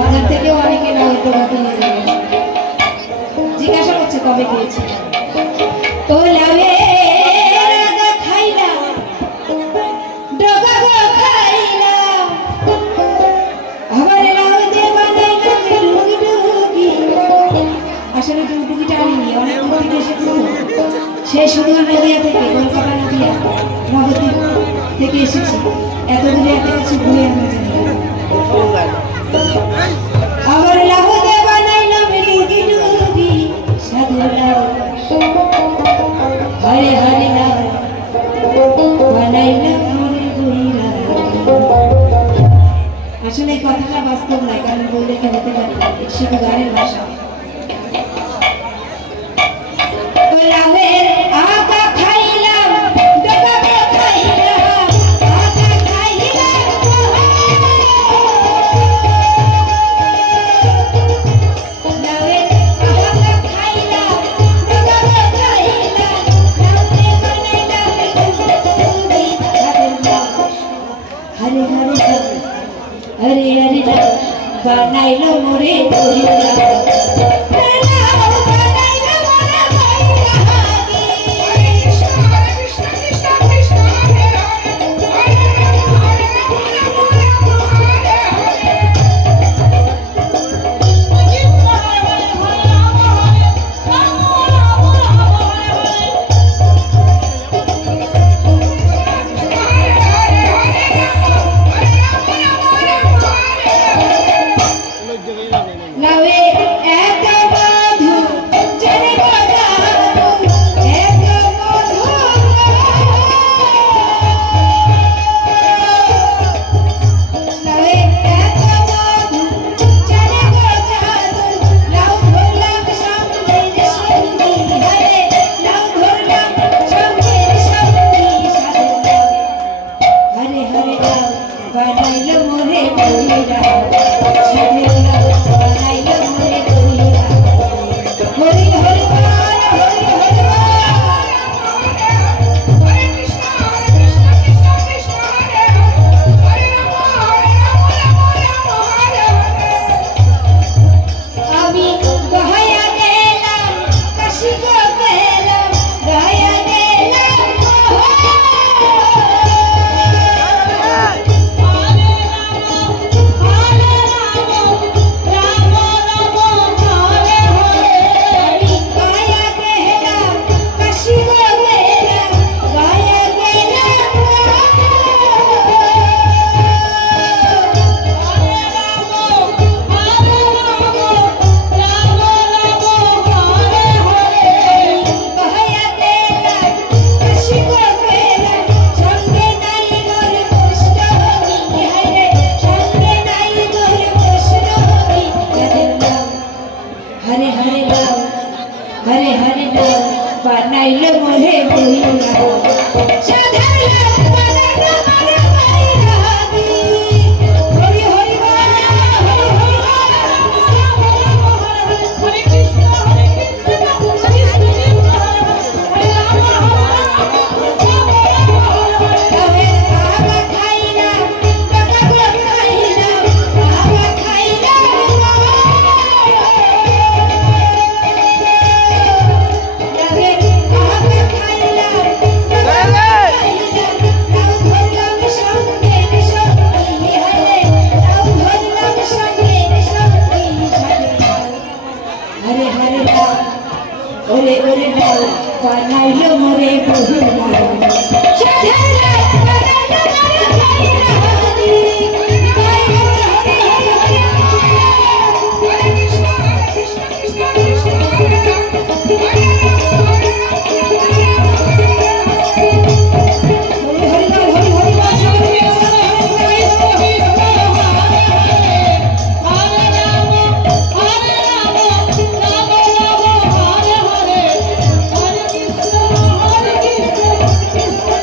বাজার থেকেও অনেকে লাউ ডোকা কিনে দেবে, জিজ্ঞাসা করছে কবে খেয়েছে। ও লাউয়ের আগা খাইলাম, ডোকা গো খাইলাম, আবার লাউ দিয়ে বানাইলাম ডুগডুগি। আসলে ডুগডুগিটা আনিনি, অনেক দূর থেকে এসেছি। সে সুদূর নদিয়া থেকে, কলকাতা নদিয়া নবদ্বীপ থেকে এসেছি। এত দূরে এত কিছু বই আমি জানি না। আবার লাউ দিয়ে বানাইলাম ডুগডুগি, সাধু লাউ হরে হরে লাউ বানাইলাম গুইরা। আসলে এই কথাটা বাস্তব নয়, কারণ বললে কি হতে পারে, শুধু গানের ভাষা। লাউয়ের আগা খাইলাম, ডোকা গো খাইলাম, আগা খাইলাম, লাউয়ের আগা খাইলাম, ডোকা গো খাইলাম, লাউ দিয়ে বানাইলাম ডুগডুগি। হরে হরে লাউ, হরে হরে লাউ বানাইলো মোরে গুইরা। हरे हरे लाल बनाइल मोहे बुइया बनाइल मोरे बुइया